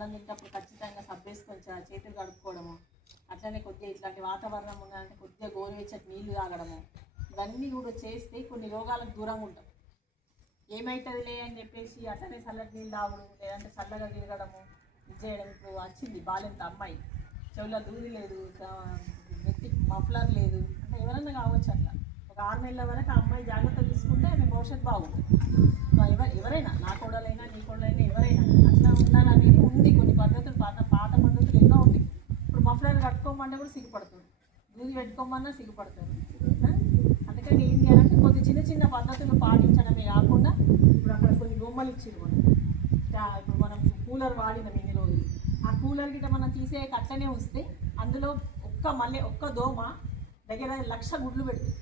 అన్నం తింటప్పుడు ఖచ్చితంగా సబ్బేసుకొని చేతులు కడుక్కోవడము, అట్లనే కొద్దిగా ఇట్లాంటి వాతావరణం ఉందంటే కొద్దిగా గోరువెచ్చటి నీళ్లు తాగడము, ఇవన్నీ కూడా చేస్తే కొన్ని రోగాలకు దూరంగా ఉంటాం. ఏమవుతుందిలే అని చెప్పేసి అట్లనే చల్లటి నీళ్ళు తాగడం, లేదంటే చల్లగా తిరగడము ఇది చేయడం. ఇప్పుడు వచ్చింది బాలింత అమ్మాయి, చెవులో దూది లేదు, నెత్తికి మఫ్లర్ లేదు అంటే ఎవరన్నా కావచ్చు. అట్లా ఒక 6 నెలల వరకు ఆ అమ్మాయి జాగ్రత్త తీసుకుంటే ఆమె భవిష్యత్తు బాగుంటుంది. ఎవరైనా, నా కోడలైనా నీ కోడలైనా ఎవరైనా అట్లా ఉండాలనేది ఉంది. కొన్ని పద్ధతులు పాత పద్ధతులు ఎన్నో ఉంది. ఇప్పుడు మఫ్లర్ కట్టుకోమన్నా కూడా సిగ్గుపడుతుంది, దూది పెట్టుకోమన్నా సిగ్గుపడుతుంది. అందుకని ఏం చేయాలంటే కొద్ది చిన్న చిన్న పద్ధతులు పాటించడమే కాకుండా, ఇప్పుడు అక్కడ కొన్ని బొమ్మలు ఇచ్చింది మనం, ఇప్పుడు మనం కూలర్ వాడినాం ఇన్ని రోజులు, ఆ కూలర్ గిట్ట మనం తీసే అట్లనే వస్తే అందులో ఒక్క దోమ దగ్గర 1,00,000 గుడ్లు పెడుతుంది.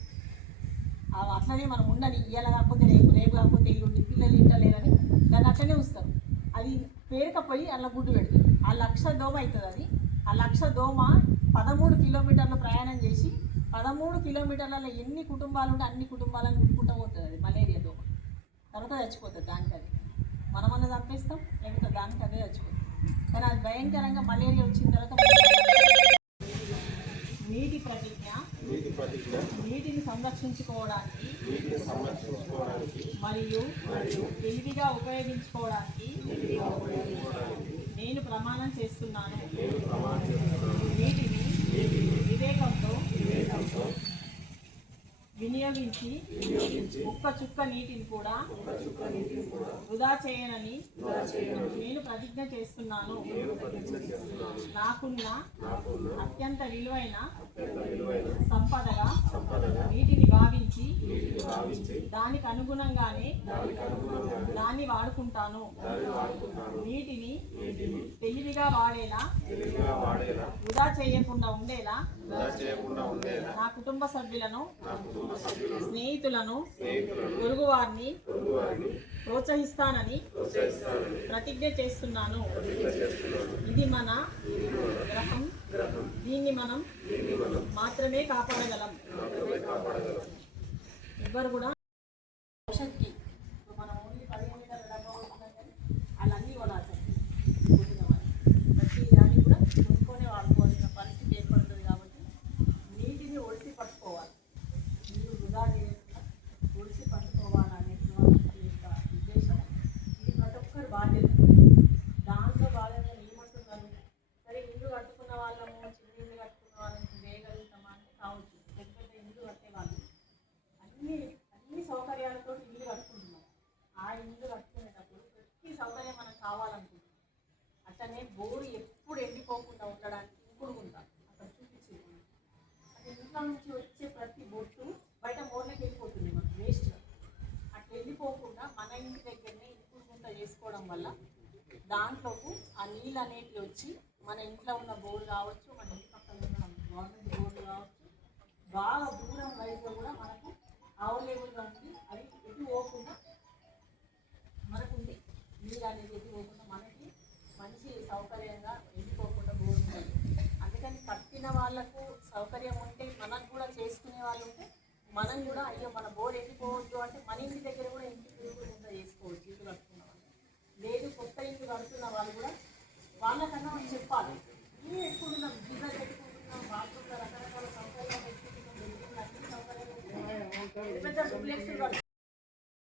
అట్లనే మనం ఉండని, ఇయ్యాల కాకపోతే రేపు కాకపోతే ఎల్లుండి, పిల్లలు ఇంటలేరని దాన్ని అట్లనే ఉంచుతారు. అది పేరుకపోయి అలా గుడ్డు పెడుతుంది. ఆ 1,00,000 దోమ అవుతుంది. అది ఆ 1,00,000 దోమ 13 కిలోమీటర్లు ప్రయాణం చేసి 13 కిలోమీటర్లలో ఎన్ని కుటుంబాలు ఉంటే అన్ని కుటుంబాలను గుట్టుకుంటూ పోతుంది. అది మలేరియా దోమ. తర్వాత చచ్చిపోతుంది. దానికి అది మనమన్నా చంపేస్తాం, లేకపోతే దానికి అదే చచ్చిపోతుంది. కానీ అది భయంకరంగా మలేరియా వచ్చిన తర్వాత నీటి ప్రతిజ్ఞ, నీటిని సంరక్షించుకోవడానికి మరియు తెలివిగా ఉపయోగించుకోవడానికి నేను ప్రమాణం చేస్తున్నాను. నీటిని వివేకంతో వినియోగించి ఒక్క చుక్క నీటిని కూడా వృధా చేయనని నేను ప్రతిజ్ఞ చేస్తున్నాను. నాకున్న అత్యంత విలువైన సంపదగా నీటిని భావించి దానికి అనుగుణంగానే దాన్ని వాడుకుంటాను. నీటిని తెలివిగా వాడేలా, వృధా చేయకుండా ఉండేలా నా కుటుంబ సభ్యులను, స్నేహితులను, పొరుగువారిని ప్రోత్సహిస్తానని ప్రతిజ్ఞ చేస్తున్నాను. ఇది మన గ్రహం, దీన్ని మనం మాత్రమే కాపాడగలం. ఎవ్వరు కూడా భవిష్యత్తుకి మనం ఓన్లీ 15 లీటర్ల డబ్బా కొడుతున్నాం, కానీ వాళ్ళన్నీ కొనాలి. ప్రతి దాన్ని కూడా కొనుక్కొనే వాడుకోవాల్సిన పరిస్థితి ఏర్పడుతుంది. కాబట్టి నీటిని ఒడిసి పట్టుకోవాలి, నీరు వృధా చేయకుండా ఒడిసి పట్టుకోవాలనేటువంటి యొక్క ఉద్దేశం. ఇది ప్రతి ఒక్కరి బాధ్యత. దాంట్లో భాగంగా ఏమంటున్నారు, సరే ఇల్లు కట్టుకున్న వాళ్ళము, చిన్న ఇల్లు కట్టుకున్న వాళ్ళని వేయగలుగుతామా అంటే కావచ్చు. లేకపోతే ఇల్లు కట్టే వాళ్ళు అన్ని సౌకర్యాలతో ఇల్లు కట్టుకుంటున్నారు. ఆ ఇల్లు కట్టుకునేటప్పుడు ప్రతి సౌకర్యం మనకు కావాలనుకుంటున్నాం. అట్లనే బోరు ఎప్పుడు ఎండిపోకుండా ఉండడానికి ఇంకుడుకుంటాం. అక్కడ చూపించేది అంటే ఇంట్లో నుంచి వచ్చే ప్రతి బొట్టు బయట బోర్లకి వెళ్ళిపోతుంది, మనకు వేస్ట్గా. అట్లా వెళ్ళిపోకుండా మన ఇంటి దగ్గరనే ఇంకుడుకుంట చేసుకోవడం వల్ల దాంట్లోకి ఆ నీళ్ళు అనేటివి వచ్చి మన ఇంట్లో ఉన్న బోర్డు కావచ్చు, మన ఇంటి పక్కన ఉన్న గవర్నమెంట్ బోర్డు కావచ్చు, బాగా దూరం వైపులో కూడా మనకు అవైలబుల్గా ఉంది. అది ఎటు పోకుండా మనకు ఉంది. నీరు అనేది ఎటు పోకుండా మనకి మంచి సౌకర్యంగా ఎండిపోకుండా బోర్డు ఉంటుంది. అందుకని కట్టిన వాళ్ళకు సౌకర్యం ఉంటే, మనకు కూడా చేసుకునే వాళ్ళు ఉంటే, మనం కూడా అయ్యో మన బోర్ ఎండిపోవద్దు అంటే మన ఇంటి దగ్గర కూడా ఇంటి తిరుగుతుంటా చేసుకోవచ్చు. ఇల్లు కట్టుకున్న వాళ్ళు లేదు, కొత్త ఇల్లు కడుతున్న వాళ్ళు కూడా వాళ్ళకన్నా మనం చెప్పాలి.